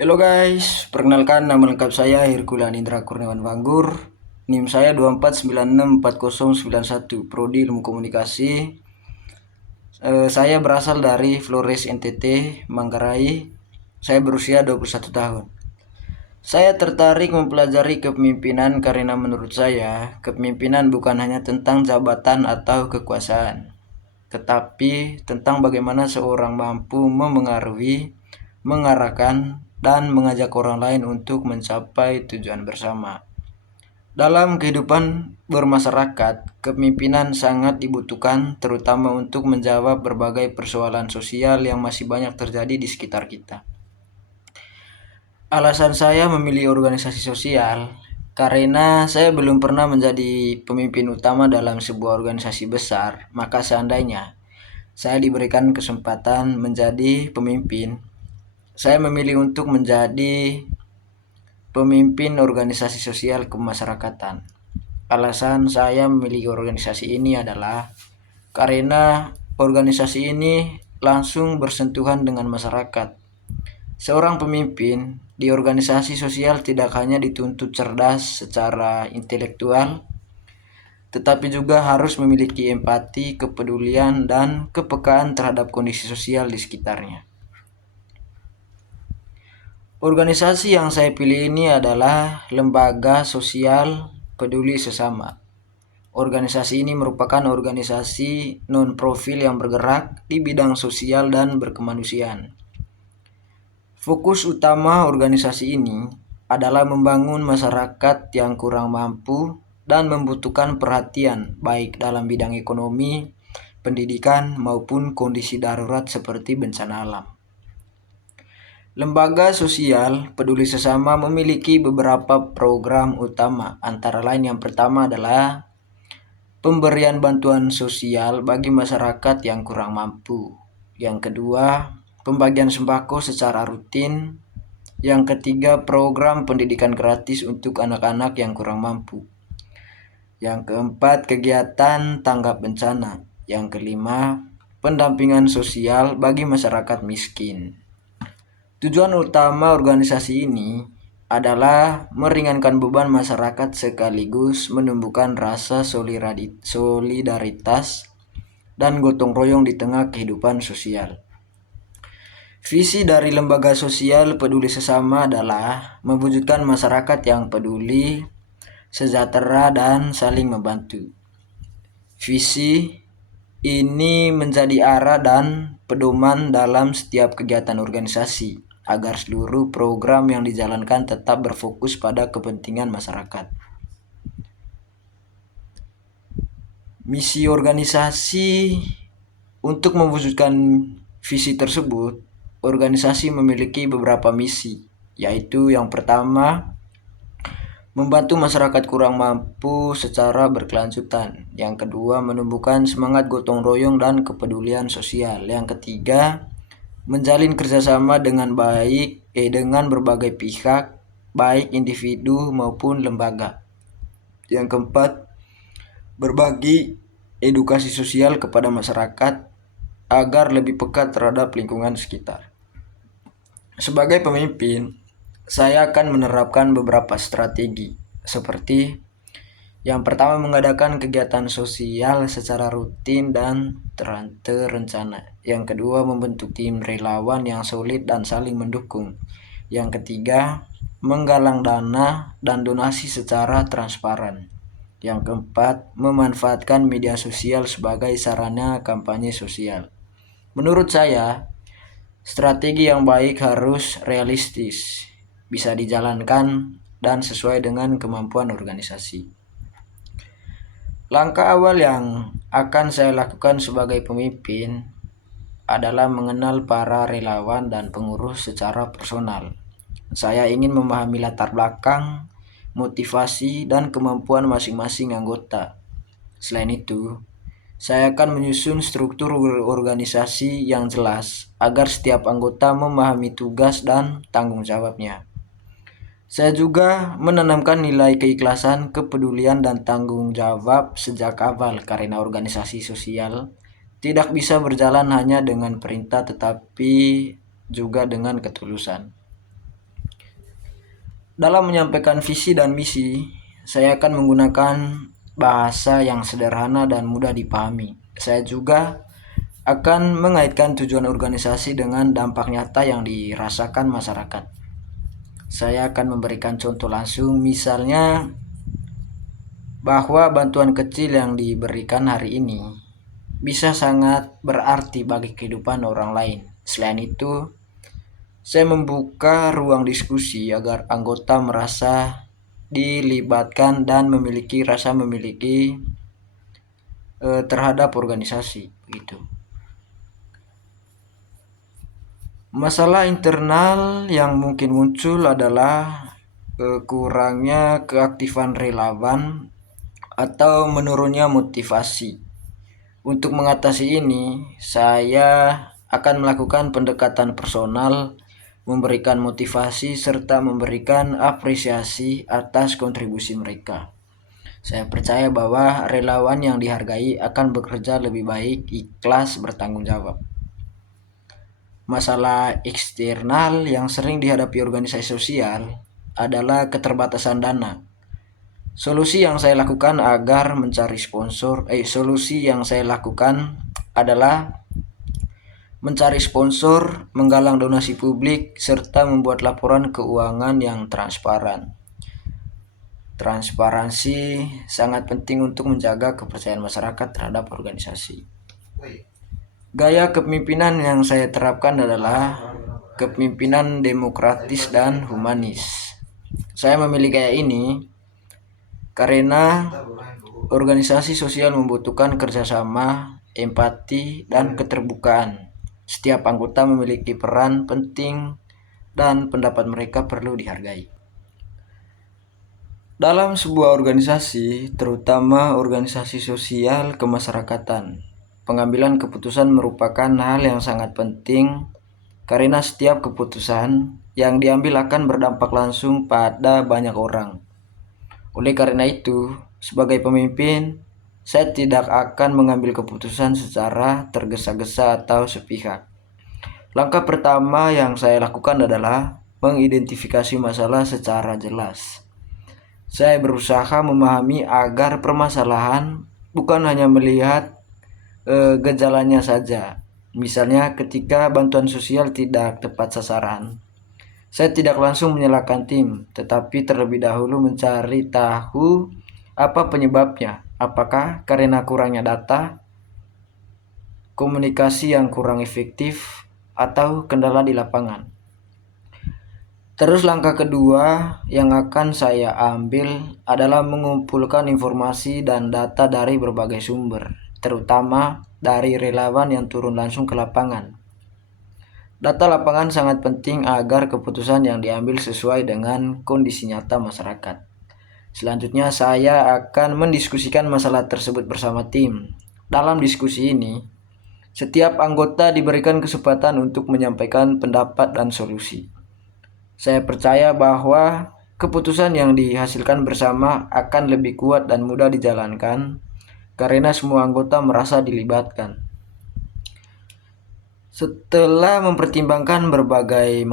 Halo guys, perkenalkan nama lengkap saya Herculan Indra Kurniawan Banggur. NIM saya 24964091, Prodi Ilmu Komunikasi. Saya berasal dari Flores NTT, Manggarai. Saya berusia 21 tahun. Saya tertarik mempelajari kepemimpinan karena menurut saya, kepemimpinan bukan hanya tentang jabatan atau kekuasaan, tetapi tentang bagaimana seorang mampu memengaruhi, mengarahkan, dan mengajak orang lain untuk mencapai tujuan bersama. Dalam kehidupan bermasyarakat, kepemimpinan sangat dibutuhkan terutama untuk menjawab berbagai persoalan sosial yang masih banyak terjadi di sekitar kita. Alasan saya memilih organisasi sosial karena saya belum pernah menjadi pemimpin utama dalam sebuah organisasi besar, maka seandainya saya diberikan kesempatan menjadi pemimpin, saya memilih untuk menjadi pemimpin organisasi sosial kemasyarakatan. Alasan saya memilih organisasi ini adalah karena organisasi ini langsung bersentuhan dengan masyarakat. Seorang pemimpin di organisasi sosial tidak hanya dituntut cerdas secara intelektual, tetapi juga harus memiliki empati, kepedulian, dan kepekaan terhadap kondisi sosial di sekitarnya. Organisasi yang saya pilih ini adalah Lembaga Sosial Peduli Sesama. Organisasi ini merupakan organisasi non-profil yang bergerak di bidang sosial dan berkemanusiaan. Fokus utama organisasi ini adalah membangun masyarakat yang kurang mampu dan membutuhkan perhatian baik dalam bidang ekonomi, pendidikan, maupun kondisi darurat seperti bencana alam. Lembaga Sosial Peduli Sesama memiliki beberapa program utama, antara lain yang pertama adalah pemberian bantuan sosial bagi masyarakat yang kurang mampu. Yang kedua, pembagian sembako secara rutin. Yang ketiga, program pendidikan gratis untuk anak-anak yang kurang mampu. Yang keempat, kegiatan tanggap bencana. Yang kelima, pendampingan sosial bagi masyarakat miskin. Tujuan utama organisasi ini adalah meringankan beban masyarakat sekaligus menumbuhkan rasa solidaritas dan gotong royong di tengah kehidupan sosial. Visi dari Lembaga Sosial Peduli Sesama adalah mewujudkan masyarakat yang peduli, sejahtera, dan saling membantu. Visi ini menjadi arah dan pedoman dalam setiap kegiatan organisasi agar seluruh program yang dijalankan tetap berfokus pada kepentingan masyarakat. Misi organisasi untuk mewujudkan visi tersebut, organisasi memiliki beberapa misi, yaitu yang pertama, membantu masyarakat kurang mampu secara berkelanjutan. Yang kedua, menumbuhkan semangat gotong royong dan kepedulian sosial. Yang ketiga, menjalin kerjasama dengan dengan berbagai pihak, baik individu maupun lembaga. Yang keempat, berbagi edukasi sosial kepada masyarakat agar lebih peka terhadap lingkungan sekitar. Sebagai pemimpin, saya akan menerapkan beberapa strategi, seperti yang pertama, mengadakan kegiatan sosial secara rutin dan terencana. Yang kedua, membentuk tim relawan yang solid dan saling mendukung. Yang ketiga, menggalang dana dan donasi secara transparan. Yang keempat, memanfaatkan media sosial sebagai sarana kampanye sosial. Menurut saya, strategi yang baik harus realistis, bisa dijalankan, dan sesuai dengan kemampuan organisasi. Langkah awal yang akan saya lakukan sebagai pemimpin adalah mengenal para relawan dan pengurus secara personal. Saya ingin memahami latar belakang, motivasi, dan kemampuan masing-masing anggota. Selain itu, saya akan menyusun struktur organisasi yang jelas agar setiap anggota memahami tugas dan tanggung jawabnya. Saya juga menanamkan nilai keikhlasan, kepedulian, dan tanggung jawab sejak awal karena organisasi sosial tidak bisa berjalan hanya dengan perintah tetapi juga dengan ketulusan. Dalam menyampaikan visi dan misi, saya akan menggunakan bahasa yang sederhana dan mudah dipahami. Saya juga akan mengaitkan tujuan organisasi dengan dampak nyata yang dirasakan masyarakat. Saya akan memberikan contoh langsung, misalnya bahwa bantuan kecil yang diberikan hari ini bisa sangat berarti bagi kehidupan orang lain. Selain itu, saya membuka ruang diskusi agar anggota merasa dilibatkan dan memiliki rasa memiliki terhadap organisasi, begitu. Masalah internal yang mungkin muncul adalah kurangnya keaktifan relawan atau menurunnya motivasi. Untuk mengatasi ini, saya akan melakukan pendekatan personal, memberikan motivasi, serta memberikan apresiasi atas kontribusi mereka. Saya percaya bahwa relawan yang dihargai akan bekerja lebih baik, ikhlas, bertanggung jawab. Masalah eksternal yang sering dihadapi organisasi sosial adalah keterbatasan dana. Solusi yang saya lakukan adalah mencari sponsor, menggalang donasi publik, serta membuat laporan keuangan yang transparan. Transparansi sangat penting untuk menjaga kepercayaan masyarakat terhadap organisasi. Gaya kepemimpinan yang saya terapkan adalah kepemimpinan demokratis dan humanis. Saya memilih gaya ini karena organisasi sosial membutuhkan kerjasama, empati, dan keterbukaan. Setiap anggota memiliki peran penting dan pendapat mereka perlu dihargai. Dalam sebuah organisasi, terutama organisasi sosial kemasyarakatan, pengambilan keputusan merupakan hal yang sangat penting karena setiap keputusan yang diambil akan berdampak langsung pada banyak orang. Oleh karena itu, sebagai pemimpin, saya tidak akan mengambil keputusan secara tergesa-gesa atau sepihak. Langkah pertama yang saya lakukan adalah mengidentifikasi masalah secara jelas. Saya berusaha memahami agar permasalahan bukan hanya melihat gejalanya saja. Misalnya ketika bantuan sosial tidak tepat sasaran, saya tidak langsung menyalahkan tim, tetapi terlebih dahulu mencari tahu apa penyebabnya. Apakah karena kurangnya data, komunikasi yang kurang efektif, atau kendala di lapangan. Terus langkah kedua yang akan saya ambil adalah mengumpulkan informasi dan data dari berbagai sumber, terutama dari relawan yang turun langsung ke lapangan. Data lapangan sangat penting agar keputusan yang diambil sesuai dengan kondisi nyata masyarakat. Selanjutnya saya akan mendiskusikan masalah tersebut bersama tim. Dalam diskusi ini, setiap anggota diberikan kesempatan untuk menyampaikan pendapat dan solusi. Saya percaya bahwa keputusan yang dihasilkan bersama akan lebih kuat dan mudah dijalankan karena semua anggota merasa dilibatkan. Setelah mempertimbangkan berbagai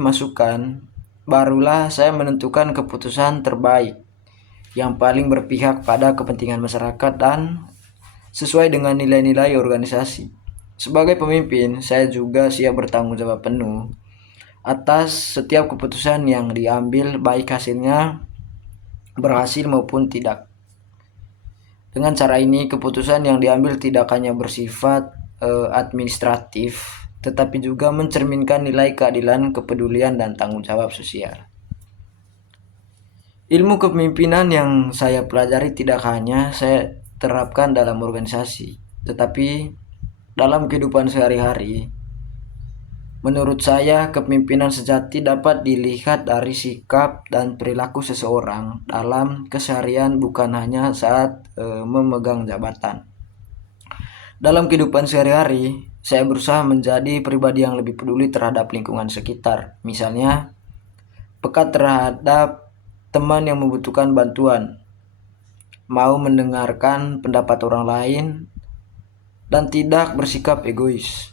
masukan, barulah saya menentukan keputusan terbaik yang paling berpihak pada kepentingan masyarakat dan sesuai dengan nilai-nilai organisasi. Sebagai pemimpin, saya juga siap bertanggung jawab penuh atas setiap keputusan yang diambil, baik hasilnya berhasil maupun tidak. Dengan cara ini, keputusan yang diambil tidak hanya bersifat administratif, tetapi juga mencerminkan nilai keadilan, kepedulian, dan tanggung jawab sosial. Ilmu kepemimpinan yang saya pelajari tidak hanya saya terapkan dalam organisasi, tetapi dalam kehidupan sehari-hari. Menurut saya, kepemimpinan sejati dapat dilihat dari sikap dan perilaku seseorang dalam keseharian, bukan hanya saat memegang jabatan. Dalam kehidupan sehari-hari, saya berusaha menjadi pribadi yang lebih peduli terhadap lingkungan sekitar. Misalnya, peka terhadap teman yang membutuhkan bantuan, mau mendengarkan pendapat orang lain, dan tidak bersikap egois.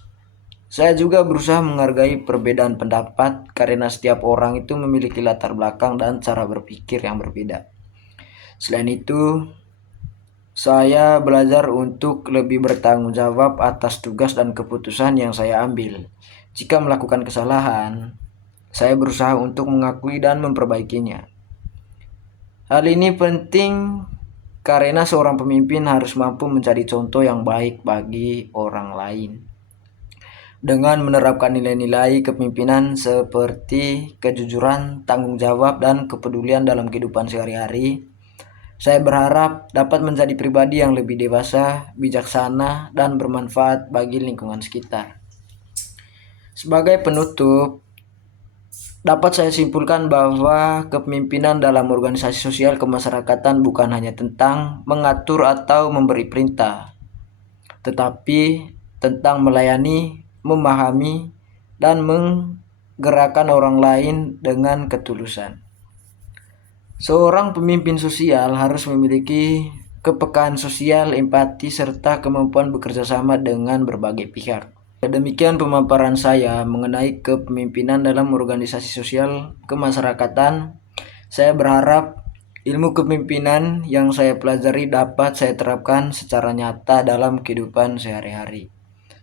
Saya juga berusaha menghargai perbedaan pendapat karena setiap orang itu memiliki latar belakang dan cara berpikir yang berbeda. Selain itu, saya belajar untuk lebih bertanggung jawab atas tugas dan keputusan yang saya ambil. Jika melakukan kesalahan, saya berusaha untuk mengakui dan memperbaikinya. Hal ini penting karena seorang pemimpin harus mampu menjadi contoh yang baik bagi orang lain. Dengan menerapkan nilai-nilai kepemimpinan seperti kejujuran, tanggung jawab, dan kepedulian dalam kehidupan sehari-hari, saya berharap dapat menjadi pribadi yang lebih dewasa, bijaksana, dan bermanfaat bagi lingkungan sekitar. Sebagai penutup, dapat saya simpulkan bahwa kepemimpinan dalam organisasi sosial kemasyarakatan bukan hanya tentang mengatur atau memberi perintah, tetapi tentang melayani, memahami, dan menggerakkan orang lain dengan ketulusan. Seorang pemimpin sosial harus memiliki kepekaan sosial, empati, serta kemampuan bekerja sama dengan berbagai pihak. Demikian pemaparan saya mengenai kepemimpinan dalam organisasi sosial kemasyarakatan. Saya berharap ilmu kepemimpinan yang saya pelajari dapat saya terapkan secara nyata dalam kehidupan sehari-hari.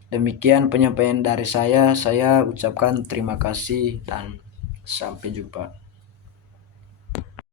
Demikian penyampaian dari saya ucapkan terima kasih dan sampai jumpa.